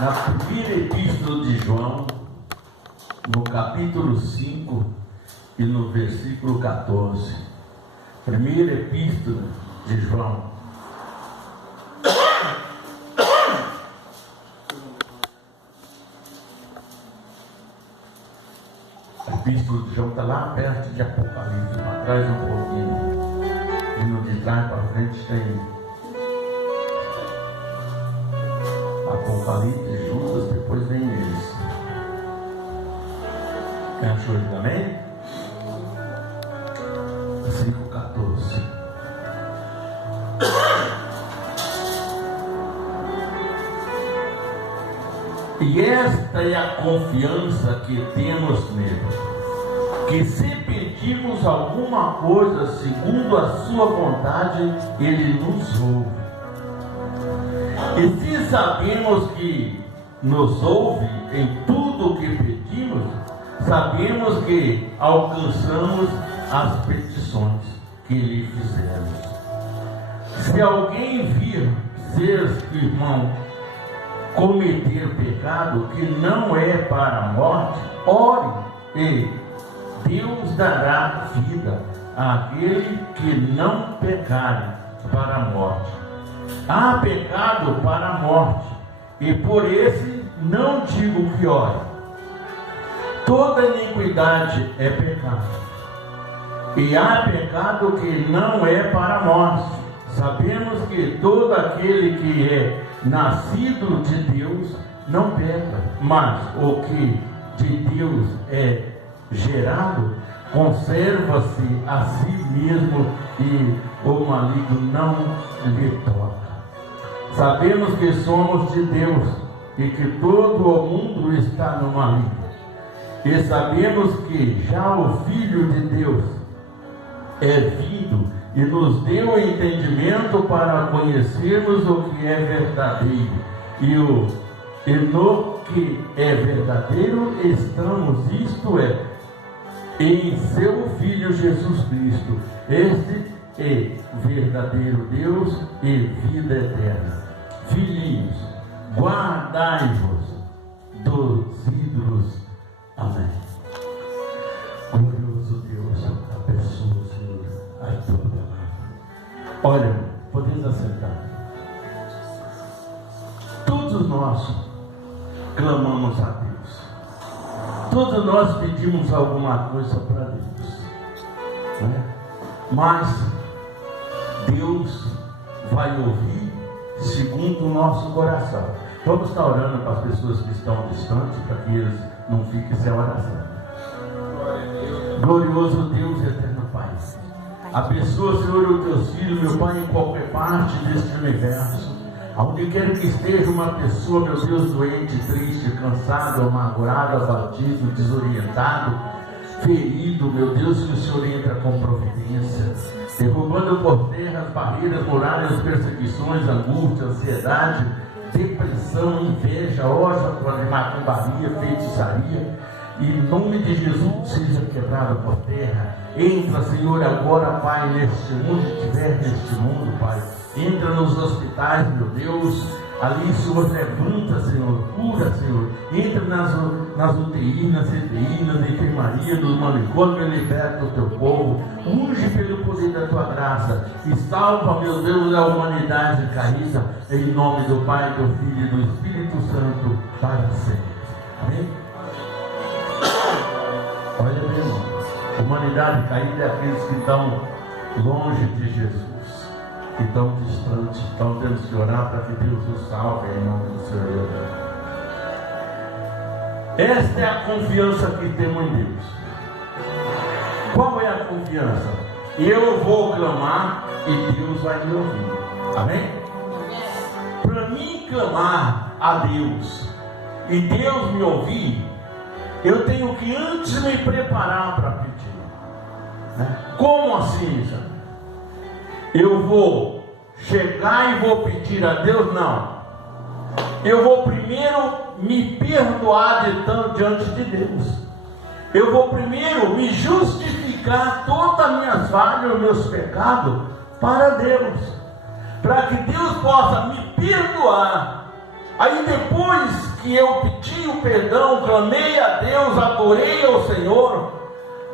Na primeira epístola de João, no capítulo 5 e no versículo 14. Primeira epístola de João. A epístola de João está lá perto de Apocalipse, para trás um pouquinho. E no de trás para frente tem Apocalipse, Judas, depois vem eles. Quem achou ele também? 5,14. E esta é a confiança que temos nele, que se pedimos alguma coisa segundo a sua vontade, ele nos ouve. E se sabemos que nos ouve em tudo o que pedimos, sabemos que alcançamos as petições que lhe fizemos. Se alguém vir seu irmão cometer pecado que não é para a morte, ore e Deus dará vida àquele que não pecar para a morte. Há pecado para a morte, e por esse não digo que ore. Toda iniquidade é pecado, e há pecado que não é para a morte. Sabemos que todo aquele que é nascido de Deus não peca, mas o que de Deus é gerado conserva-se a si mesmo, e o maligno não lhe toca. Sabemos que somos de Deus e que todo o mundo está no maligno. E sabemos que já o Filho de Deus é vindo e nos deu entendimento para conhecermos o que é verdadeiro. E no que é verdadeiro estamos, isto é, em seu Filho Jesus Cristo. Este é verdadeiro Deus e vida eterna. Filhinhos, guardai-vos dos ídolos. Amém. Glorioso Deus, abençoa, Senhor, a tua palavra. Olha, podemos assentar. Todos nós clamamos a Deus. Todos nós pedimos alguma coisa para Deus, né? Mas Deus vai ouvir segundo o nosso coração. Vamos estar orando para as pessoas que estão distantes, para que eles não fiquem sem oração. Glorioso Deus e eterno Pai, abençoa, Senhor, os teus filhos, meu Pai, em qualquer parte deste universo. Aonde quer que esteja uma pessoa, meu Deus, doente, triste, cansado, amargurado, abatido, desorientado, ferido, meu Deus, que o Senhor entra com providência, derrubando por terra as barreiras, muralhas, perseguições, angústia, ansiedade, depressão, inveja, ódio, macumbaria, feitiçaria. E em nome de Jesus seja quebrado por terra. Entra, Senhor, agora, Pai, neste mundo, que estiver neste mundo, Pai. Entra nos hospitais, meu Deus. Ali, Senhor, levanta, Senhor, cura, Senhor. Entra nas UTI, nas CTI, nas enfermarias, nos manicômios, liberta o teu povo. Unge pelo poder da tua graça. E salva, meu Deus, a humanidade caída. Em nome do Pai, do Filho e do Espírito Santo, para sempre. Amém? Olha, meu irmão, a humanidade caída é aqueles que estão longe de Jesus, que estão distantes. Então temos que orar para que Deus nos salve em nome do Senhor. Esta é a confiança que temos em Deus. Qual é a confiança? Eu vou clamar e Deus vai me ouvir. Amém? Para mim clamar a Deus e Deus me ouvir, eu tenho que antes me preparar para pedir, né? Como assim, Senhor? Eu vou chegar e vou pedir a Deus? Não. Eu vou primeiro me perdoar diante de Deus. Eu vou primeiro me justificar todas as minhas falhas, os meus pecados para Deus, para que Deus possa me perdoar Aí depois que eu pedi o perdão, clamei a Deus, adorei ao Senhor,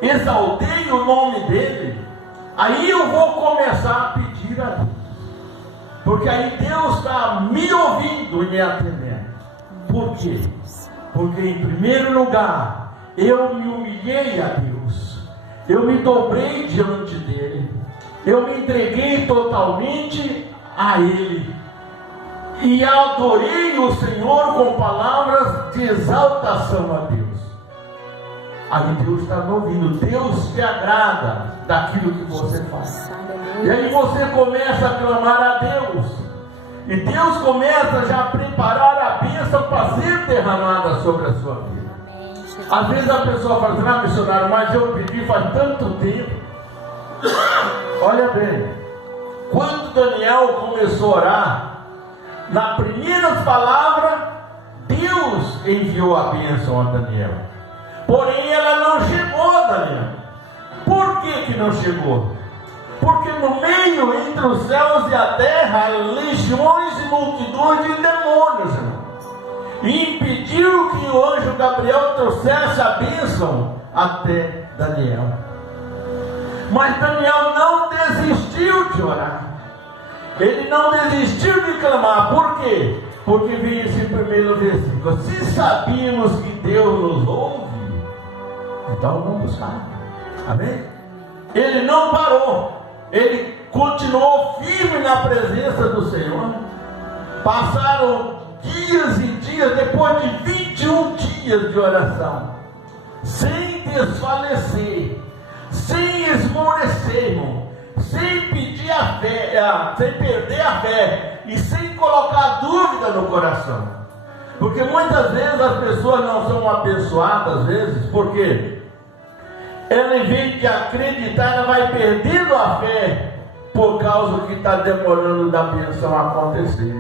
exaltei o nome dele, aí eu vou começar a pedir a Deus. Porque aí Deus está me ouvindo e me atendendo. Por quê? Porque em primeiro lugar, eu me humilhei a Deus. Eu me dobrei diante dele. Eu me entreguei totalmente a Ele. E adorei o Senhor com palavras de exaltação a Deus. Aí Deus está me ouvindo. Deus se agrada daquilo que você faz. E aí você começa a clamar a Deus. E Deus começa já a preparar a bênção para ser derramada sobre a sua vida. Às vezes a pessoa fala assim: missionário, mas eu pedi faz tanto tempo. Olha bem, quando Daniel começou a orar, na primeira palavra, Deus enviou a bênção a Daniel. Porém ela não chegou a Daniel. Por que não chegou? Porque no meio, entre os céus e a terra, legiões e multidões de demônios, e impediu que o anjo Gabriel trouxesse a bênção até Daniel. Mas Daniel não desistiu de orar. Ele não desistiu de clamar. Por quê? Porque veio esse primeiro versículo: se sabíamos que Deus nos ouve, então vamos buscar. Amém? Ele não parou. Ele continuou firme na presença do Senhor. Passaram dias e dias, depois de 21 dias de oração, sem desfalecer, sem esmorecer, irmão, sem pedir a fé, sem perder a fé e sem colocar dúvida no coração. Porque muitas vezes as pessoas não são abençoadas, às vezes, porque ela, em vez de acreditar, ela vai perdendo a fé por causa que está demorando da bênção acontecer.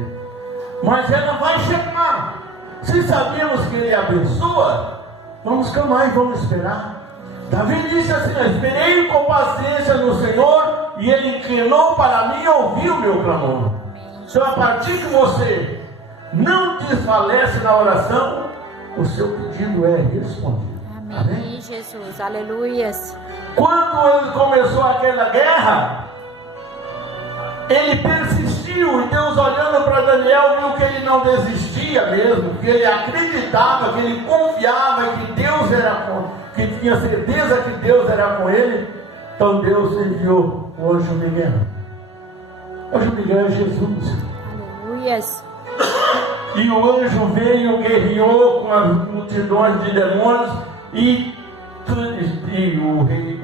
Mas ela vai chegar. Se sabemos que Ele abençoa, vamos clamar e vamos esperar. Davi disse assim: eu esperei com paciência no Senhor, e Ele inclinou para mim e ouviu o meu clamor. Então, a partir que você não desfalece na oração, o seu pedido é respondido. Amém, Jesus, aleluias. Quando ele começou aquela guerra, ele persistiu, e Deus, olhando para Daniel, viu que ele não desistia mesmo, que ele acreditava, que ele confiava que Deus era com, que tinha certeza que Deus era com ele. Então Deus enviou o anjo Miguel. O anjo Miguel é Jesus. Aleluias. E o anjo veio, guerreou com as multidões de demônios, e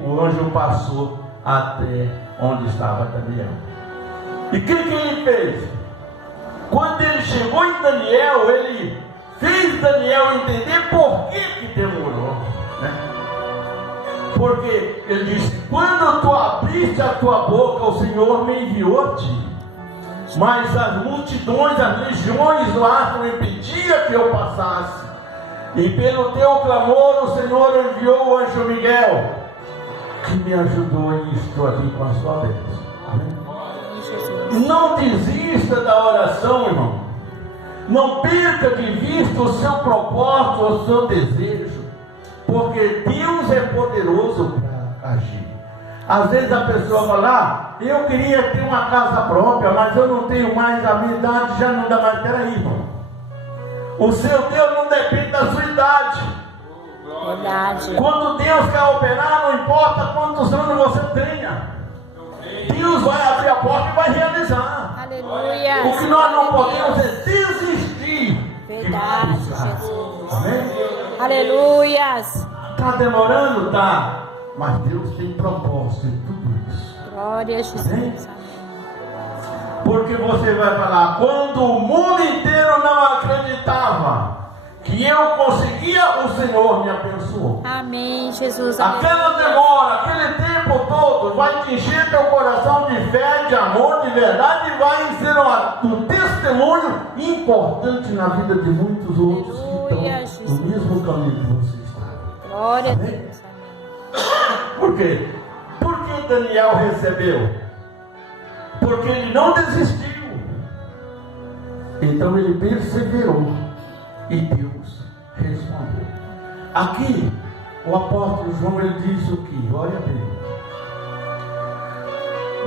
o anjo passou até onde estava Daniel. E o que ele fez? Quando ele chegou em Daniel, ele fez Daniel entender por que demorou, né? Porque ele disse: quando tu abriste a tua boca, o Senhor me enviou-te, mas as multidões, as legiões lá não impediam que eu passasse. E pelo teu clamor o Senhor enviou o anjo Miguel, que me ajudou, e estou aqui com a sua bênção. Amém? Não desista da oração, irmão. Não perca de vista o seu propósito, o seu desejo, porque Deus é poderoso para agir. Às vezes a pessoa fala: eu queria ter uma casa própria, mas eu não tenho mais, a minha idade já não dá mais. Peraí, irmão. O seu Deus não depende da sua idade. Verdade. Quando Deus quer operar, não importa quantos anos você tenha, Deus vai abrir a porta e vai realizar. Aleluia. O que nós não podemos é desistir. Verdade, Jesus. Amém? Aleluias. Está demorando? Tá. Mas Deus tem propósito em tudo isso. Glória a Jesus. Amém? Porque você vai falar: quando o mundo inteiro não acreditava que eu conseguia, o Senhor me abençoou. Amém, Jesus. Aquela demora, aquele tempo todo, vai te encher teu coração de fé, de amor, de verdade, e vai ser um testemunho importante na vida de muitos outros que estão no mesmo caminho que você está. Glória a Deus. Por quê? Por que Daniel recebeu? Porque ele não desistiu. Então ele perseverou e Deus respondeu. Aqui o apóstolo João ele diz o que? Olha bem,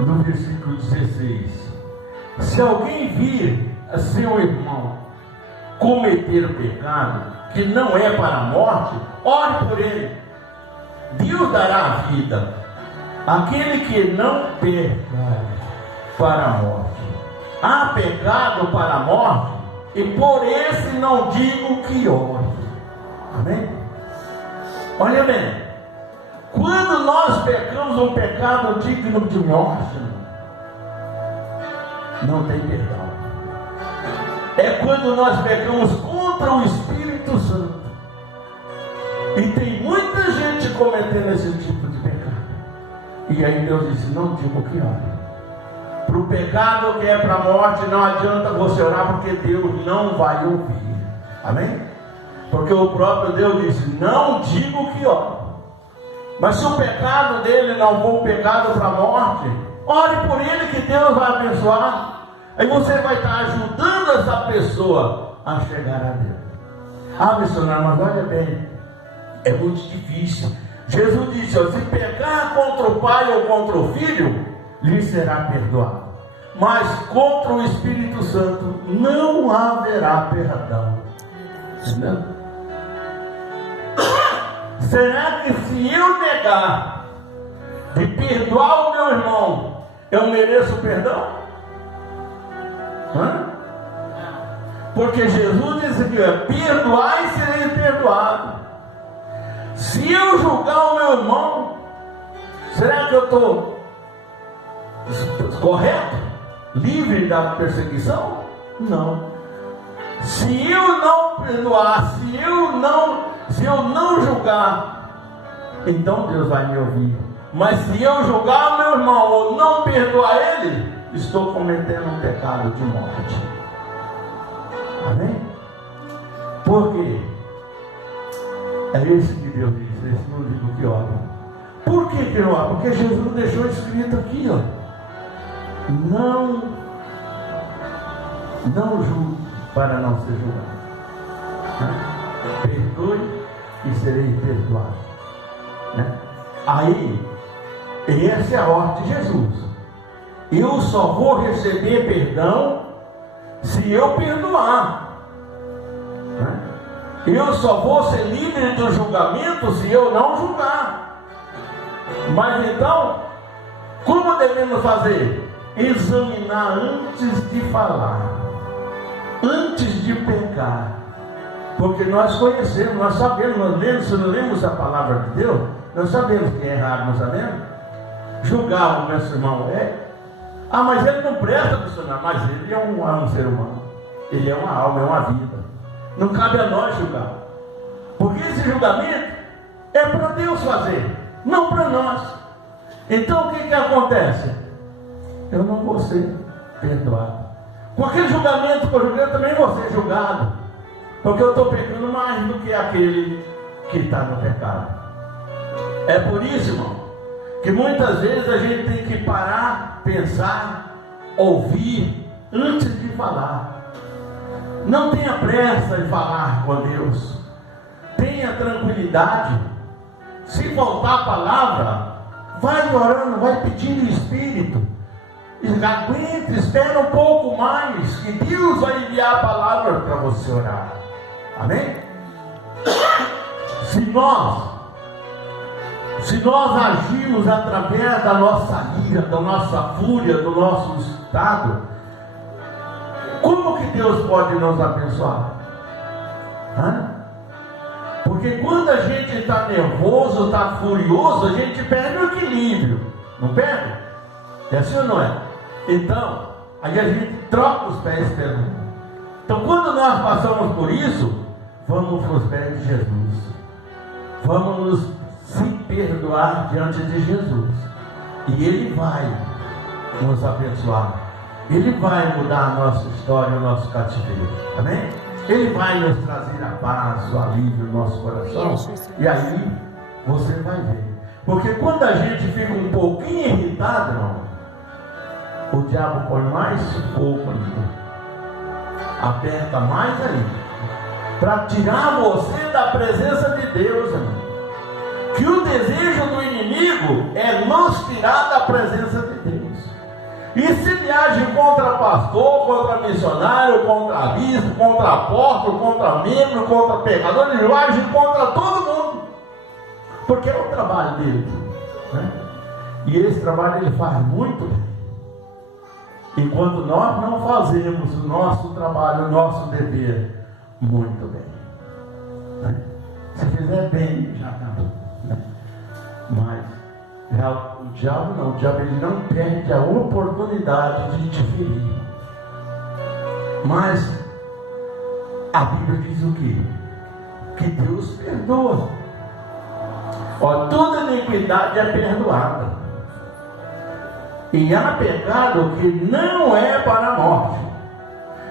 no versículo 16: se alguém vir a seu irmão cometer pecado que não é para a morte, ore por ele, Deus dará a vida. Aquele que não pecar para a morte, há pecado para a morte, e por esse não digo que ore. Amém? Olha bem, quando nós pecamos um pecado digno de morte, não tem perdão. É quando nós pecamos contra o Espírito Santo. E tem muita gente cometendo esse tipo de pecado. E aí Deus disse: não digo que ore. Para o pecado que é para a morte, não adianta você orar, porque Deus não vai ouvir. Amém? Porque o próprio Deus disse: não digo que ore. Mas se o pecado dele não for um pecado para a morte, ore por ele, que Deus vai abençoar. Aí você vai estar ajudando essa pessoa a chegar a Deus. Ah, missionário, mas olha bem, é muito difícil. Jesus disse: ó, se pecar contra o pai ou contra o filho, lhe será perdoado, mas contra o Espírito Santo não haverá perdão. Entendeu? Será que se eu negar de perdoar o meu irmão, eu mereço perdão? Hã? Porque Jesus disse que perdoai e serei perdoado. Se eu julgar o meu irmão, será que eu estou correto? Livre da perseguição? Não. Se eu não perdoar, se eu não julgar, então Deus vai me ouvir. Mas se eu julgar o meu irmão ou não perdoar ele, estou cometendo um pecado de morte. Amém? Por quê? É isso que Deus diz. Esse não digo que ora. Por que não ora? Porque Jesus deixou escrito aqui, ó: não julgue para não ser julgado. Perdoe e serei perdoado. Aí, essa é a ordem de Jesus. Eu só vou receber perdão se eu perdoar. Eu só vou ser livre do julgamento se eu não julgar. Mas então, como devemos fazer? Examinar antes de falar, antes de pecar. Porque nós conhecemos, nós sabemos, nós lemos a palavra de Deus, nós sabemos que é errado, não sabemos? Julgar o nosso irmão ah, mas ele não presta, missionário. Mas ele é um ser humano, ele é uma alma, é uma vida. Não cabe a nós julgar, porque esse julgamento é para Deus fazer, não para nós. Então o que acontece? Eu não vou ser perdoado. Com aquele julgamento que eu julguei, eu também vou ser julgado, porque eu estou pecando mais do que aquele que está no pecado. É por isso, irmão, que muitas vezes a gente tem que parar, pensar, ouvir antes de falar. Não tenha pressa em falar com Deus. Tenha tranquilidade. Se faltar a palavra, vai orando, vai pedindo o Espírito. Aguente, espera um pouco mais, que Deus vai enviar a palavra para você orar. Amém? Se nós agirmos através da nossa ira, da nossa fúria, do nosso estado, como que Deus pode nos abençoar? Porque quando a gente está nervoso, está furioso, a gente perde o equilíbrio. Não perde? É assim ou não é? Então, aí a gente troca os pés pelo mundo. Então, quando nós passamos por isso, vamos para os pés de Jesus. Vamos nos se perdoar diante de Jesus. E Ele vai nos abençoar. Ele vai mudar a nossa história, o nosso cativeiro. Amém? Ele vai nos trazer a paz, o alívio no nosso coração. E aí você vai ver. Porque quando a gente fica um pouquinho irritado, irmão, o diabo põe mais sufoco ainda. aperta mais ainda, para tirar você da presença de Deus, irmão. Que o desejo do inimigo é nos tirar da presença de Deus. E se ele age contra pastor, contra missionário, contra bispo, contra apóstolo, contra membro, contra pecador, ele age contra todo mundo, porque é o trabalho dele, né? E esse trabalho ele faz muito bem. Enquanto nós não fazemos o nosso trabalho, o nosso dever, muito bem, né? Se fizer bem, já acabou, né? Mas o diabo não, o diabo ele não perde a oportunidade de te ferir. Mas a Bíblia diz o quê? Que Deus perdoa. Ó, toda iniquidade é perdoada. E há pecado que não é para a morte.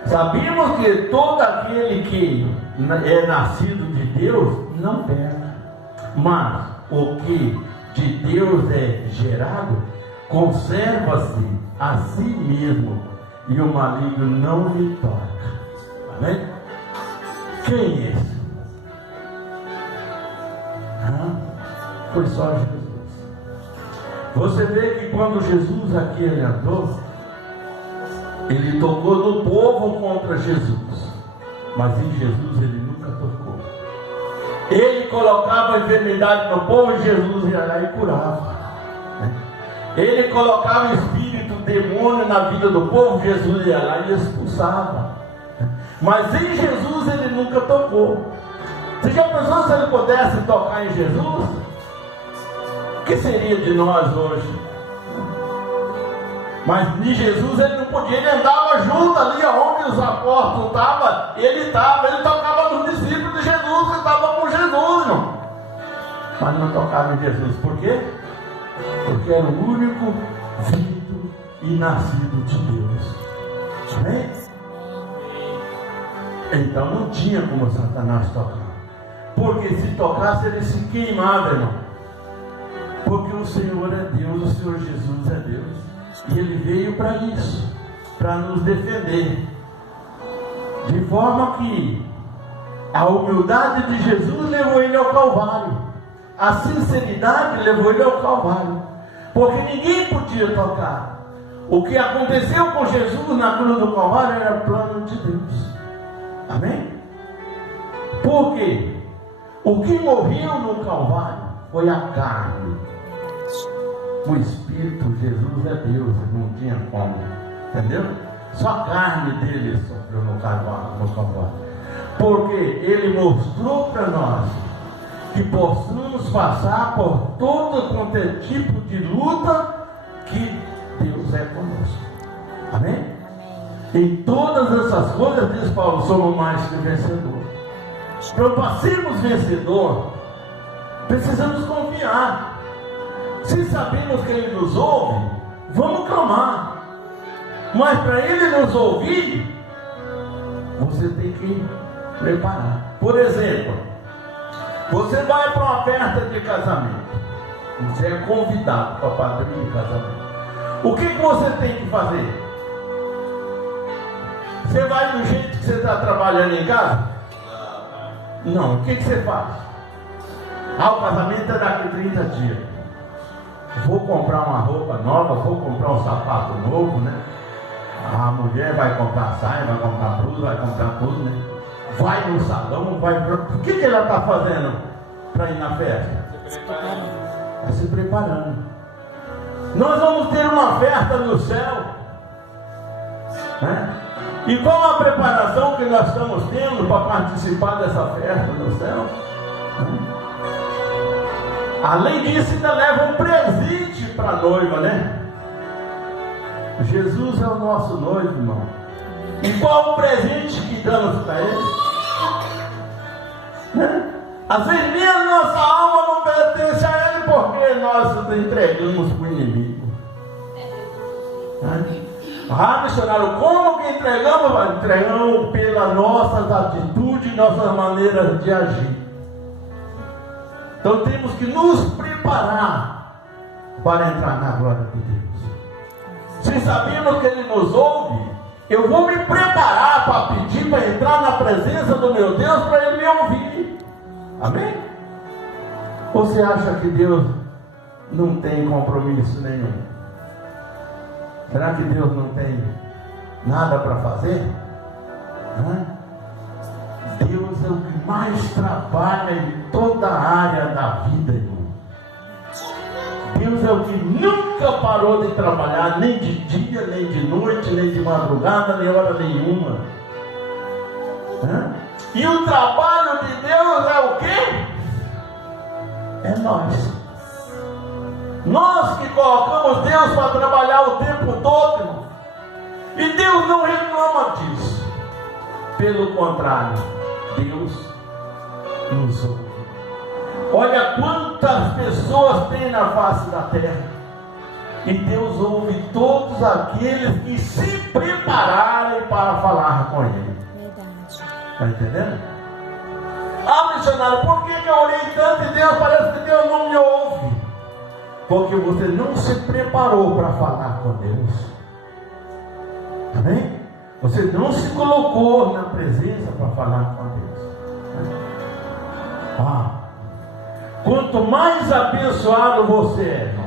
Sabemos que todo aquele que é nascido de Deus não peca. Mas o que de Deus é gerado, conserva-se a si mesmo, e o maligno não lhe toca. Amém? Quem é esse? Foi só Jesus. Você vê que quando Jesus aqui ele andou, ele tocou no povo contra Jesus, mas em Jesus ele nunca tocou. Ele colocava a enfermidade no povo e Jesus ia lá e curava, né? Ele colocava o espírito, demônio na vida do povo, Jesus ia lá e expulsava, né? Mas em Jesus ele nunca tocou. Você já pensou se ele pudesse tocar em Jesus? O que seria de nós hoje? Mas de Jesus ele não podia, ele andava junto ali onde os apóstolos estavam, ele tocava nos discípulos de Jesus, ele estava com Jesus, irmão. Mas não tocava em Jesus, por quê? Porque era o único vindo e nascido de Deus. Amém? Então não tinha como Satanás tocar, porque se tocasse ele se queimava, irmão. Porque o Senhor é Deus, o Senhor Jesus é Deus. E ele veio para isso, para nos defender. De forma que a humildade de Jesus levou ele ao Calvário, a sinceridade levou ele ao Calvário, porque ninguém podia tocar. O que aconteceu com Jesus na cruz do Calvário era plano de Deus. Amém? Porque o que morreu no Calvário foi a carne. O Espírito, Jesus é Deus, não tinha como, entendeu? Só a carne dele sofreu no Calvário, porque ele mostrou para nós que possamos passar por todo quanto é tipo de luta, que Deus é conosco. Amém? Em todas essas coisas, diz Paulo, somos mais que vencedores. Para sermos vencedor, precisamos confiar. Se sabemos que Ele nos ouve, vamos clamar. Mas para Ele nos ouvir, você tem que preparar. Por exemplo, você vai para uma festa de casamento. Você é convidado para padrinho de casamento. O que você tem que fazer? Você vai do jeito que você está trabalhando em casa? Não. O que você faz? O casamento é daqui a 30 dias. Vou comprar uma roupa nova, vou comprar um sapato novo, né? A mulher vai comprar saia, vai comprar blusa, vai comprar tudo, né? Vai no salão, vai... O que ela está fazendo para ir na festa? Está se preparando. Nós vamos ter uma festa no céu, né? E qual a preparação que nós estamos tendo para participar dessa festa no céu? Além disso, ainda leva um presente para a noiva, né? Jesus é o nosso noivo, irmão. E qual o presente que damos para ele? Né? Às vezes nem a nossa alma não pertence a ele, porque nós entregamos para o inimigo. Missionário, como que entregamos? Entregamos pelas nossas atitudes, nossas maneiras de agir. Então temos que nos preparar para entrar na glória de Deus. Se sabemos que Ele nos ouve, eu vou me preparar para pedir para entrar na presença do meu Deus para Ele me ouvir. Amém? Ou você acha que Deus não tem compromisso nenhum? Será que Deus não tem nada para fazer? Deus é o que mais trabalha em toda a área da vida, irmão. Deus é o que nunca parou de trabalhar, nem de dia, nem de noite, nem de madrugada, nem hora nenhuma. E o trabalho de Deus é o quê? É nós. Nós que colocamos Deus para trabalhar o tempo todo, irmão. E Deus não reclama disso. Pelo contrário, Deus nos ouve. Olha quantas pessoas tem na face da terra. E Deus ouve todos aqueles que se prepararem para falar com Ele. Verdade. Está entendendo? Ah, missionário, por que eu orei tanto e Deus parece que Deus não me ouve? Porque você não se preparou para falar com Deus. Amém? Você não se colocou na presença para falar com Deus. Quanto mais abençoado você é, irmão,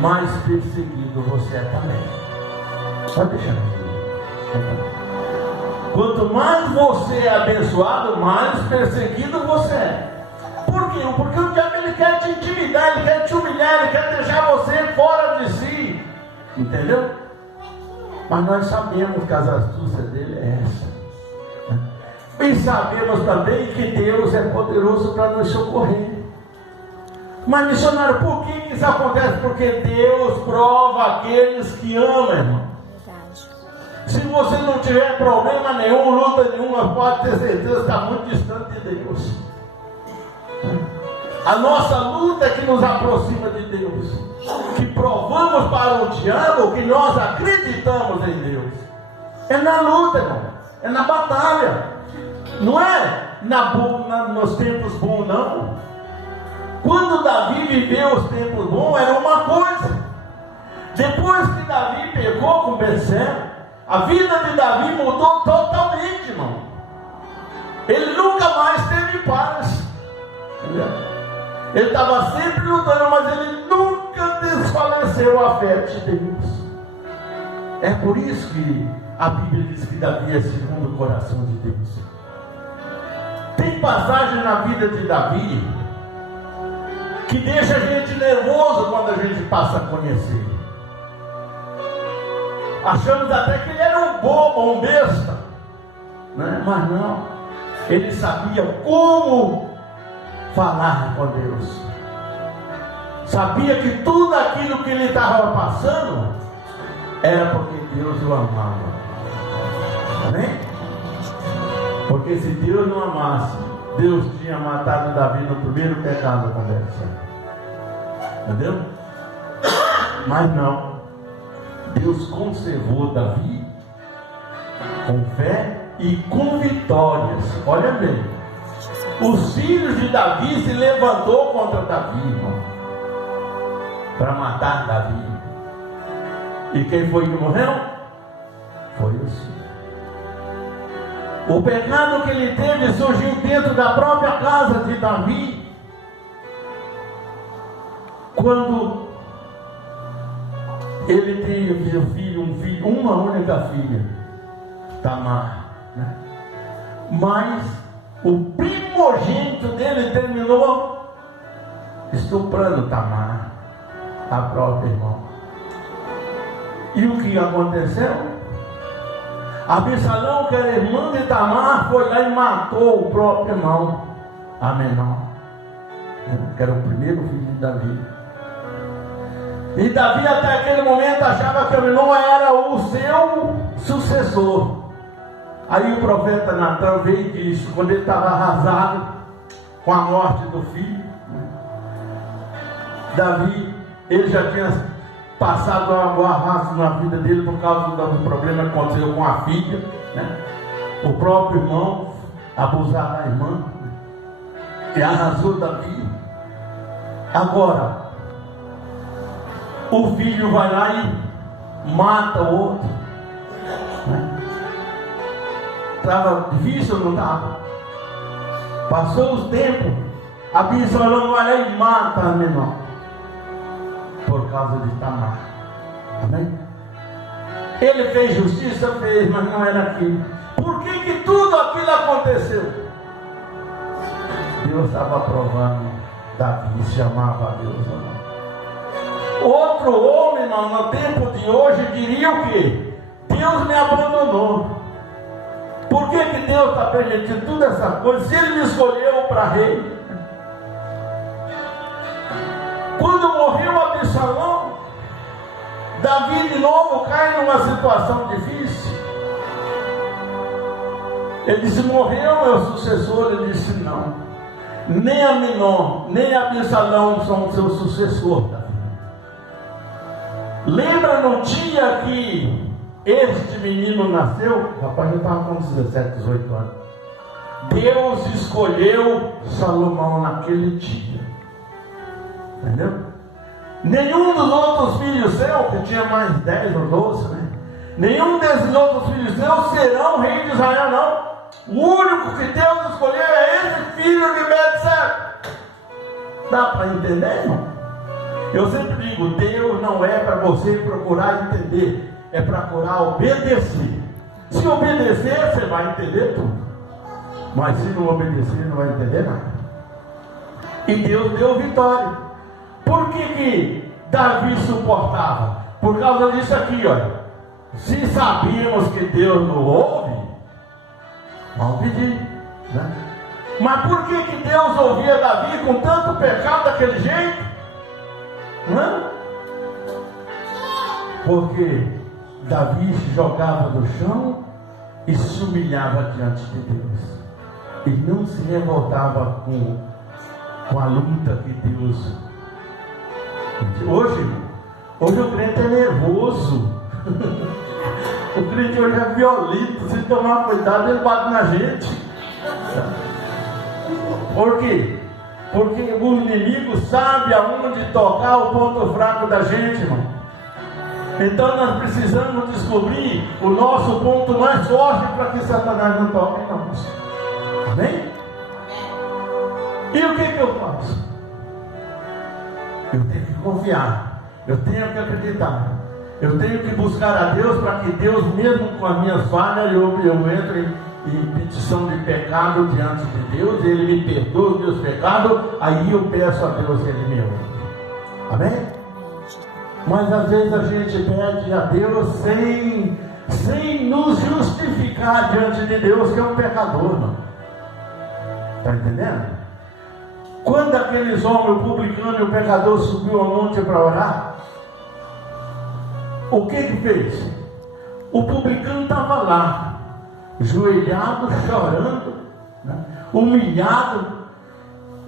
mais perseguido você é também. Pode deixar aqui. Quanto mais você é abençoado, mais perseguido você é. Por quê? Porque o diabo ele quer te intimidar, ele quer te humilhar, ele quer deixar você fora de si. Entendeu? Mas nós sabemos que as astúcias dele é essa. E sabemos também que Deus é poderoso para nos socorrer. Mas, missionário, por que isso acontece? Porque Deus prova aqueles que amam, irmão. Verdade. Se você não tiver problema nenhum, luta nenhuma, pode ter certeza que está muito distante de Deus. A nossa luta é que nos aproxima de Deus, que provamos para o diabo que nós acreditamos em Deus. É na luta, irmão. É na batalha. Não é nos tempos bons, não. Quando Davi viveu os tempos bons, era uma coisa. Depois que Davi pecou com Betseba, a vida de Davi mudou totalmente, irmão. Ele nunca mais teve paz. Ele estava sempre lutando, mas ele nunca desfaleceu a fé de Deus. É por isso que a Bíblia diz que Davi é segundo o coração de Deus. Tem passagem na vida de Davi que deixa a gente nervoso quando a gente passa a conhecer. Achamos até que ele era um bobo, um besta, né? Mas não, ele sabia como falar com Deus. Sabia que tudo aquilo que ele estava passando era porque Deus o amava. Amém? Porque se Deus não amasse, Deus tinha matado Davi no primeiro pecado com Betseba. Entendeu? Mas não. Deus conservou Davi com fé e com vitórias. Olha bem. Os filhos de Davi se levantou contra Davi, irmão, para matar Davi. E quem foi que morreu? Foi o filho. O pecado que ele teve surgiu dentro da própria casa de Davi. Quando ele teve uma única filha, Tamar, né? Mas o primogênito dele terminou estuprando Tamar, a própria irmã. E o que aconteceu? Absalão, que era irmã de Tamar, foi lá e matou o próprio irmão, Amenor, que era o primeiro filho de Davi. E Davi até aquele momento achava que Amenor era o seu sucessor. Aí o profeta Natan veio e disse, quando ele estava arrasado com a morte do filho, Davi, ele já tinha passado o arrasto na vida dele por causa do problema que aconteceu com a filha, né? O próprio irmão abusar da irmã e arrasou Davi. Agora o filho vai lá e mata o outro. Estava difícil, não estava? Passou os tempos, Absalão vai lá e mata Aminote por causa de Tamar. Amém? Ele fez justiça, fez, mas não era aquilo. Por que tudo aquilo aconteceu? Deus estava provando Davi se amava a Deus ou não. Outro homem no tempo de hoje diria o quê? Deus me abandonou. Por que Deus está permitindo toda essa coisa se Ele me escolheu para rei? Quando morreu Absalão, Davi de novo cai numa situação difícil. Ele disse: morreu meu sucessor. Ele disse: não, nem Aminon, nem Absalão são seu sucessor. Lembra no dia que este menino nasceu? O rapaz já estava com 17, 18 anos. Deus escolheu Salomão naquele dia. Entendeu? Nenhum dos outros filhos seus, que tinha mais 10 ou 12, né? Nenhum desses outros filhos seus serão rei de Israel, não. O único que Deus escolheu é esse filho de Betseba. Dá para entender, irmão? Eu sempre digo, Deus não é para você procurar entender, é para procurar obedecer. Se obedecer, você vai entender tudo. Mas se não obedecer, não vai entender nada. E Deus deu vitória. Por que Davi suportava? Por causa disso aqui, olha. Se sabíamos que Deus não ouve, vamos pedir, né? Mas por que Deus ouvia Davi com tanto pecado daquele jeito? Não é? Porque Davi se jogava no chão e se humilhava diante de Deus. E não se revoltava com a luta que Deus... Hoje o crente é nervoso. O crente hoje é violento. Se tomar cuidado, ele bate na gente. Por quê? Porque o inimigo sabe aonde tocar o ponto fraco da gente, irmão. Então nós precisamos descobrir o nosso ponto mais forte para que Satanás não toque em nós. Amém? E o que eu faço? Eu tenho que confiar, eu tenho que acreditar, eu tenho que buscar a Deus, para que Deus, mesmo com as minhas falhas, eu entre em petição de pecado diante de Deus, Ele me perdoa os meus pecados, aí eu peço a Deus que Ele me ouve. Amém? Mas às vezes a gente pede a Deus sem nos justificar diante de Deus, que é um pecador, não? Está entendendo? Quando aqueles homens, o publicano e o pecador, subiu ao monte para orar, o que fez? O publicano estava lá, ajoelhado, chorando, né? Humilhado,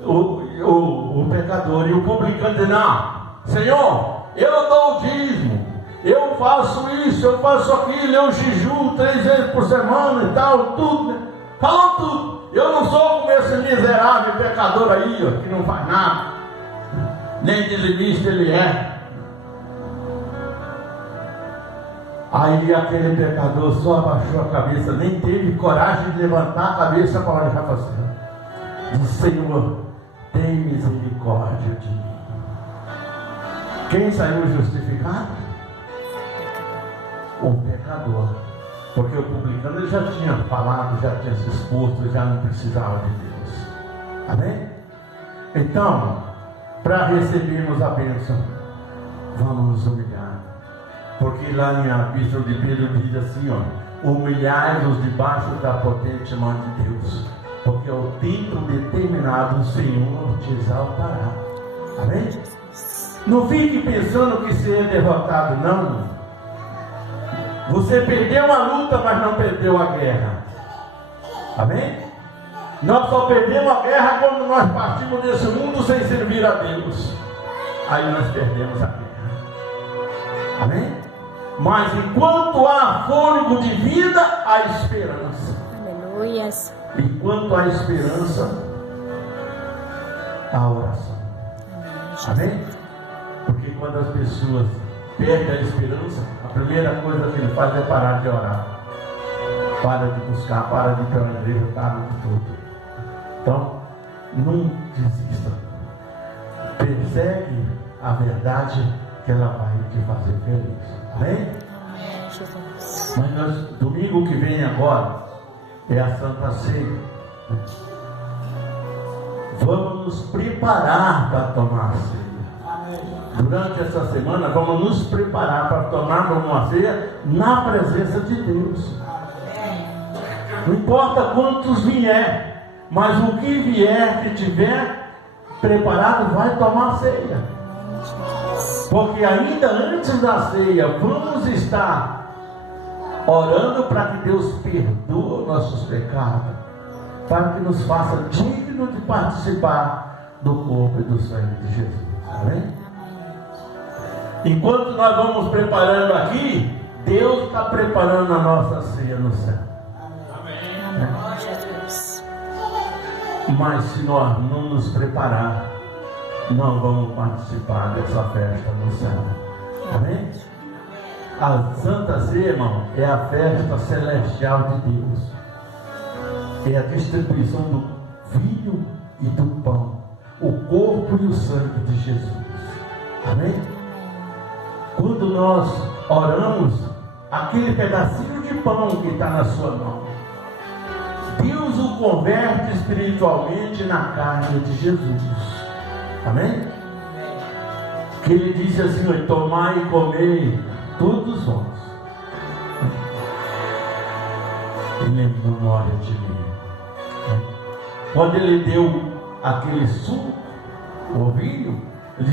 o pecador. E o publicano disse: não, Senhor, eu dou o dízimo, eu faço isso, eu faço aquilo, eu jejuo 3 vezes por semana e tal, tudo, né? Falou tudo. Eu não sou como esse miserável pecador aí, ó, que não faz nada, nem dizimista ele é. Aí aquele pecador só abaixou a cabeça, nem teve coragem de levantar a cabeça para olhar para cima. Disse: Senhor, tem misericórdia de mim. Quem saiu justificado? O pecador. Porque o publicano ele já tinha falado, já tinha se exposto, já não precisava de Deus. Amém? Então, para recebermos a bênção, vamos nos humilhar. Porque lá em Epístola de Pedro diz assim, ó: humilhai-vos debaixo da potente mão de Deus, porque ao tempo determinado o Senhor te exaltará. Amém? Não fique pensando que você é derrotado, não. Você perdeu a luta, mas não perdeu a guerra. Amém? Nós só perdemos a guerra quando nós partimos desse mundo sem servir a Deus. Aí nós perdemos a guerra. Amém? Mas enquanto há fôlego de vida, há esperança. Aleluia. Enquanto há esperança, há oração. Amém? Porque quando as pessoas perdem a esperança, a primeira coisa que ele faz é parar de orar. para de buscar, para de ir para a igreja, para de tudo. Então, não desista. Persegue a verdade, que ela vai te fazer feliz. Amém? Amém, Jesus. Mas nós, domingo que vem agora é a Santa Ceia. Vamos nos preparar para tomar a ceia. Durante essa semana vamos nos preparar para tomar uma ceia na presença de Deus. Não importa quantos vier, mas o que vier, que tiver preparado, vai tomar a ceia. Porque ainda antes da ceia, vamos estar orando para que Deus perdoe nossos pecados, para que nos faça digno de participar do corpo e do sangue de Jesus. Amém? Enquanto nós vamos preparando aqui, Deus está preparando a nossa ceia no céu. Amém, Jesus. Mas se nós não nos preparar, não vamos participar dessa festa no céu. Amém? A Santa Ceia, irmão, é a festa celestial de Deus. É a distribuição do vinho e do pão, o corpo e o sangue de Jesus. Amém? Quando nós oramos, aquele pedacinho de pão que está na sua mão, Deus o converte espiritualmente na carne de Jesus. Amém? Que ele disse assim: tomai e comei todos vós, em memória de mim. Quando ele deu aquele suco, o vinho,